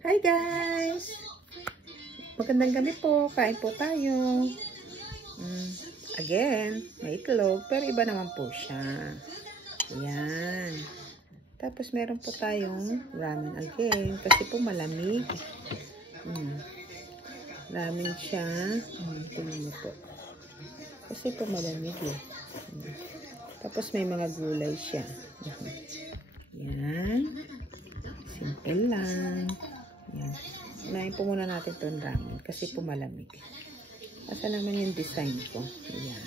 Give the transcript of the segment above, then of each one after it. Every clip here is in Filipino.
Hi guys! Magandang gabi po. Kain po tayo. Again, may itlog. Pero iba naman po siya. Ayan. Tapos meron po tayong ramen again. Kasi po malamig. Ramen siya. Tingnan mo po. Kasi po malamig eh. Tapos may mga gulay siya. Yan. Simple lang. Yan. Unahin po muna natin itong ramen. Kasi po malamig. Asa naman yung design ko. Yan.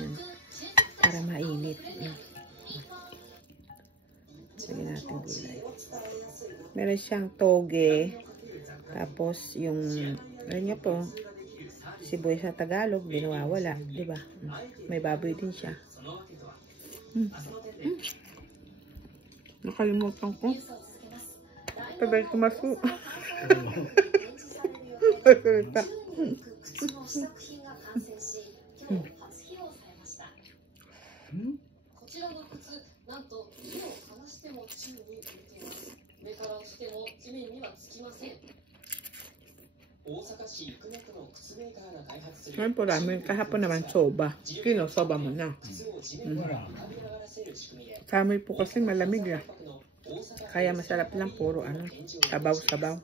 Yan. Para mainit. Lagyan natin gulay. Meron siyang toge. Tapos yung ano niya po, sibuyas sa Tagalog, binawawala, di ba? May baboy din siya. Nakalimutan ko. Sabay kumasu. Salita. Ngayon po ramen, kahapon naman soba. Kino-soba mo na. Sa amin po kasi malamig eh. Kaya masarap lang puro ano, sabaw-sabaw.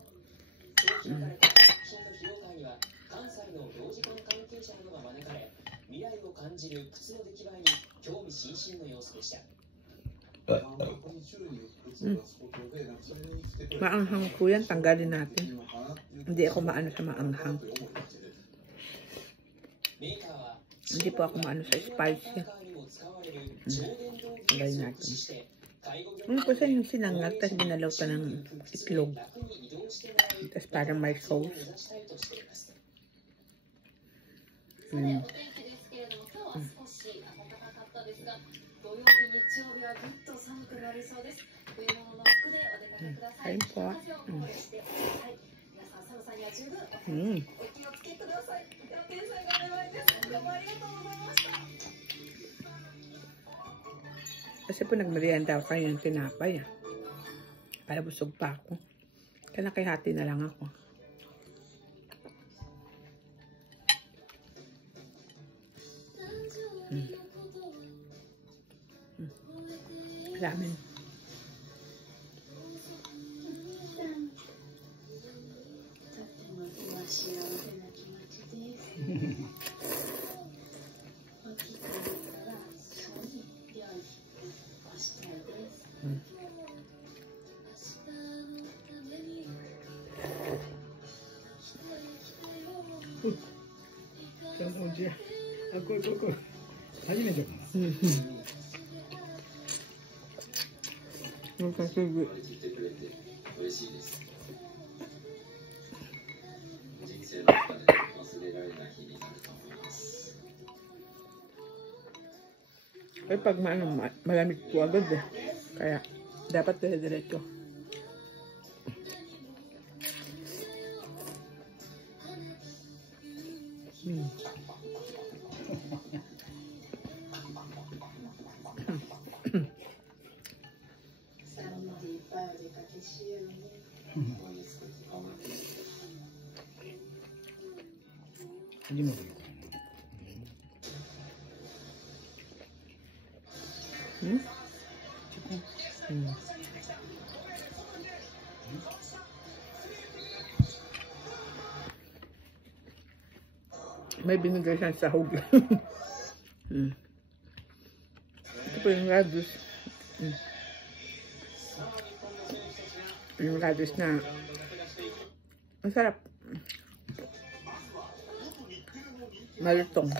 Maanghang po yan, tanggalin natin. Hindi ako maano sa maanghang. Hindi po ako maano sa spicy. Tanggalin natin. Ano po sa yung sinangag, tapos binalawta ng itlog. Tapos parang may sauce. Kain po. Kasi po nagmerienda ako kayo ng tinapay. Para busog pa ako. Kaya nakihati na lang ako. Ramen. Ako. Hajimete ka na? Nakasige. Ay pag malamig po agad eh. Kaya dapat dire-diretso. May binigay siyang sahog. Ito po yung radish. Yung radish na masarap. Malutong.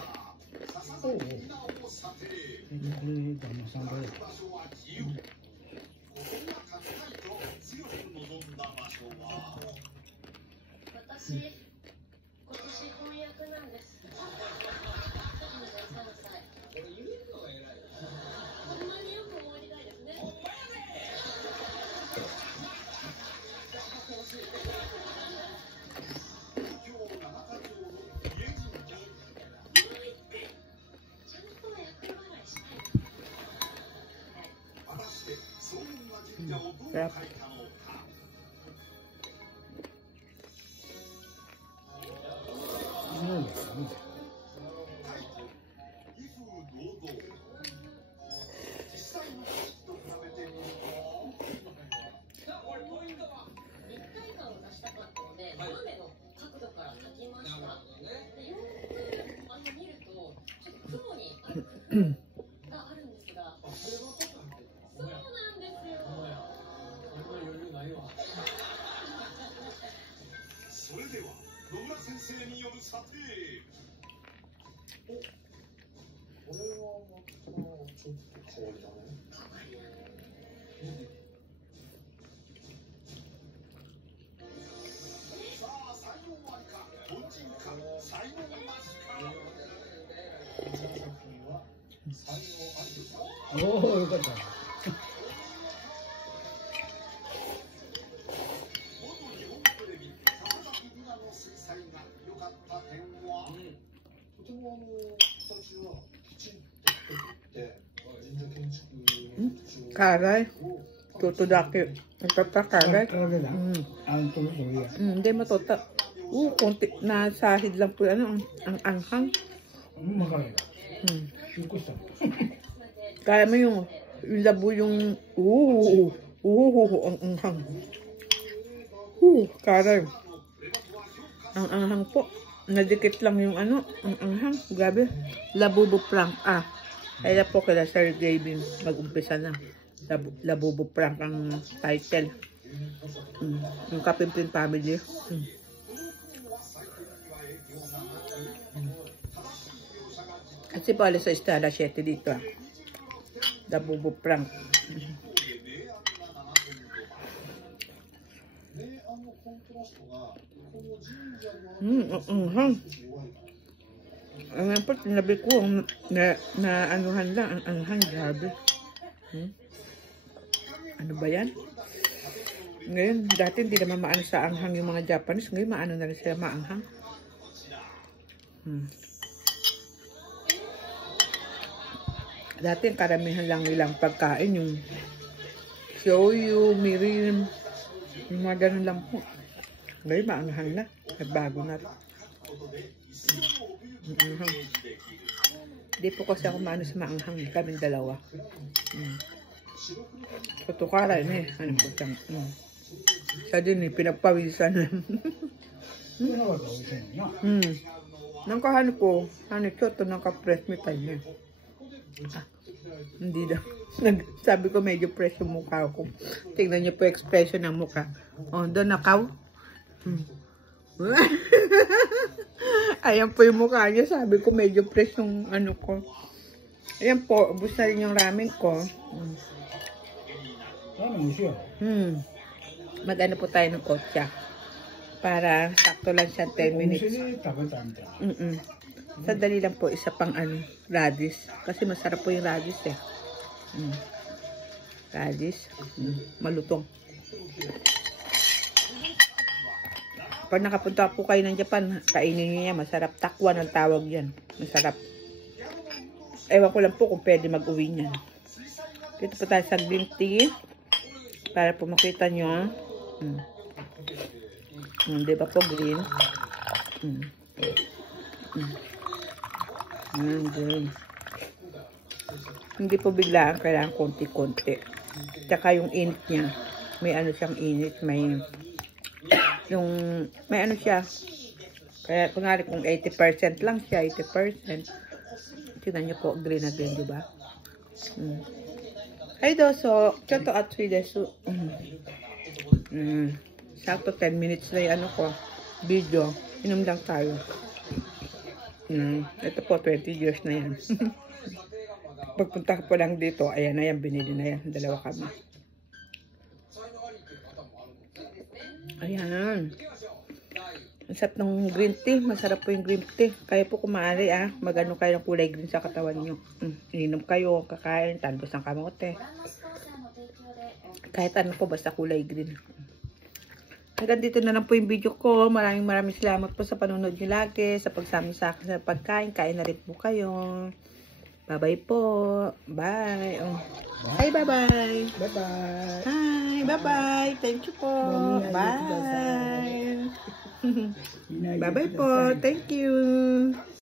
Sarap.おお、よかった。Karay. Tutudaki. Matata karay. Talaga lang. Ang tuloy yan. Hindi matota. Konti. Nasahid lang po ano, ang anghang. Makakaya. Shukusan. Kaya mo yung labo yung ang anghang. Karay. Ang anghang po. Nadikit lang yung ano, ang anghang. Grabe. Labubo prank. Kaya po kaya Sir Gavin mag-umpisa na. Labubo prank ang title. Yung Kapimpin Family. Kasi po alas sa Estrada 7 dito. Labubo prank. Ang po, tinabi ko na anuhan lang ang anghang. Grabe. Ano ba yan? Ngayon, dati hindi naman maano sa anghang yung mga Japanese. Ngayon, maano na rin sila maanghang. Dati, ang karamihan lang nilang pagkain, yung shoyu, mirin, yung mga ganun lang po. Ngayon, maanghang na. Nagbago na rin. Hindi po kasi ako maano sa maanghang. Kaming dalawa. Tutukaran ano po siyang. Siya din pinagpawisan. Nang kahano ko, ito nang ka-press me time hindi daw. Sabi ko medyo press yung mukha ko. Tingnan niyo po expression ng mukha. Doon nakaw. Ayan po yung mukha niya. Sabi ko medyo press yung ano ko. Ayan po. Ubus na rin yung ramen ko. Mag-ano po tayo ng kotsa. Para sakto lang siya 10 minutes. Sadali lang po. Isa pang radish. Kasi masarap po yung radish Radish. Malutong. Pag nakapunta po kayo ng Japan, kainin niyo yan. Masarap. Takwan ang tawag yan. Masarap. Ewan ko lang po kung pwede mag-uwi niyan. Dito po tayo sa green tea. Para po makita nyo. Diba po green? Green. Hindi po biglaan. Kailangan konti-konti. Tsaka yung init niya. May ano siyang init. May ano siya. Kaya kunwari kung 80% lang siya. 80%. Tignan nyo po. Green na green. Diba? Ay doso, choto atsui desu. Sakto 10 minutes na yung video. Inom lang tayo. Ito po, 20 years na yan. Pagpunta ko po lang dito, ayan na yan, binili na yan. Dalawa kami. Ayan. Ang sarap ng green tea. Masarap po yung green tea. Kaya po kumari magano kayo ng kulay green sa katawan nyo. Ininom kayo, kakain, talbos ng kamote. Kahit ano po, basta kulay green. Hanggang dito na lang po yung video ko. Maraming salamat po sa panonood nyo lagi. Sa pagsama sa akin sa pagkain. Kain na rin po kayo. Bye-bye po. Bye. Hi, bye-bye. Bye-bye. Hi. Bye-bye. Thank you po. Bye. Bye-bye po. Thank you.